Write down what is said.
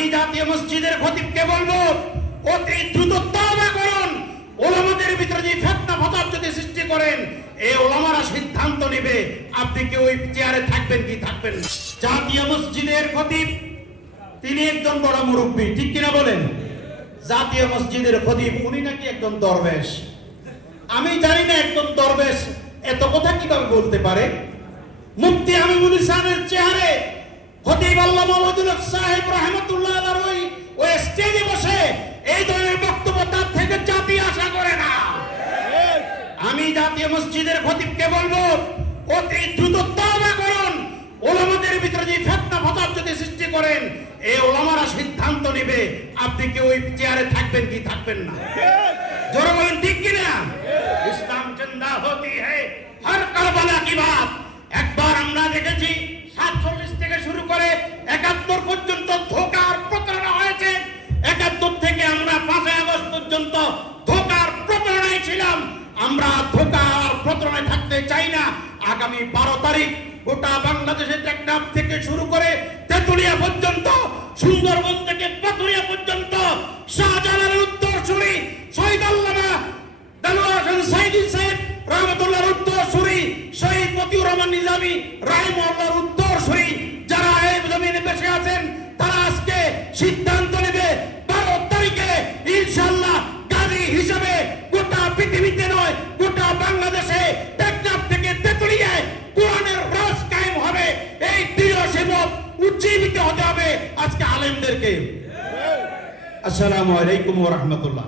আমি জাতীয় মসজিদের খতিবকে বলবো অতি দ্রুত তওবা করুন। ওলামাদের ভিতরে যে ফিতনা ফাসাদ যদি সৃষ্টি করেন, এই ওলামারা সিদ্ধান্ত নেবে আপনি কি ওই চেয়ারে থাকবেন কি থাকবেন না। জাতীয় মসজিদের খতিব তিনি একজন বড় মুরব্বী, ঠিক কিনা বলেন? জাতীয় মসজিদের খতিব উনি নাকি একজন দরবেশ। আমি জানি না একজন দরবেশ এত কথা কিভাবে বলতে পারে। মুফতি হাবিবুল ইসলামের চেহারে খতিব আল্লামা ওয়াদুল হক সাহেব রাহমাতুল্লাহ আলাইহি ওই স্টেজে বসে এই ধরনের বক্তব্য তার থেকে জাতি আশা করে না। আমি জাতীয় মসজিদের খতিবকে বলবো অতি দ্রুত তওবা করুন। ওলামাদের ভিতরে যে ফিতনা ফাসাদ যদি সৃষ্টি করেন, এই ওলামারা সিদ্ধান্ত নেবে আপনি কি ওই চেয়ারে থাকবেন কি থাকবেন না। জোরে বলেন ঠিক কিনা? ইসলাম জিন্দা হতি হ্যায় হর কারবালা কি বাত। একবার আমরা দেখেছি 47 থেকে শুরু করে 71 পর্যন্ত ধোঁকার প্রতারণা হয়েছে। 71 থেকে আমরা 5 আগস্ট পর্যন্ত ধোঁকার প্রতারণায় ছিলাম। আমরা ধোঁকা আর প্রতারণায় থাকতে চাই না। আগামী 12 তারিখ গোটা বাংলাদেশের টেকনাফ থেকে শুরু করে তেতুলিয়া পর্যন্ত, সুন্দরবন থেকে পাথুরিয়া পর্যন্ত শাহজালালের উত্তরসূরি শহীদ আল্লামা দেলোয়ার হোসেন সাইদি সাহেব রহমতুল্লাহর উত্তরসূরি শহীদ মতিউর রহমান নিজামী রাহিমাহুল্লাহর উত্তরসূরি যারা এই জমিনে বেঁচে আছেন, তারা আজকে সিদ্ধান্ত নেবে 12 তারিখে ইনশাআল্লাহ গাজী হিসেবে গোটা পৃথিবীতে নয়, গোটা বাংলাদেশে টেকনাফ থেকে তেতুলিয়ায় কোরআনের রাজ কায়েম হবে। এই দৃঢ় সেবক উজ্জীবিত হতে হবে আজকে আলেমদেরকে। আসসালামু আলাইকুম ওয়া রাহমাতুল্লাহ।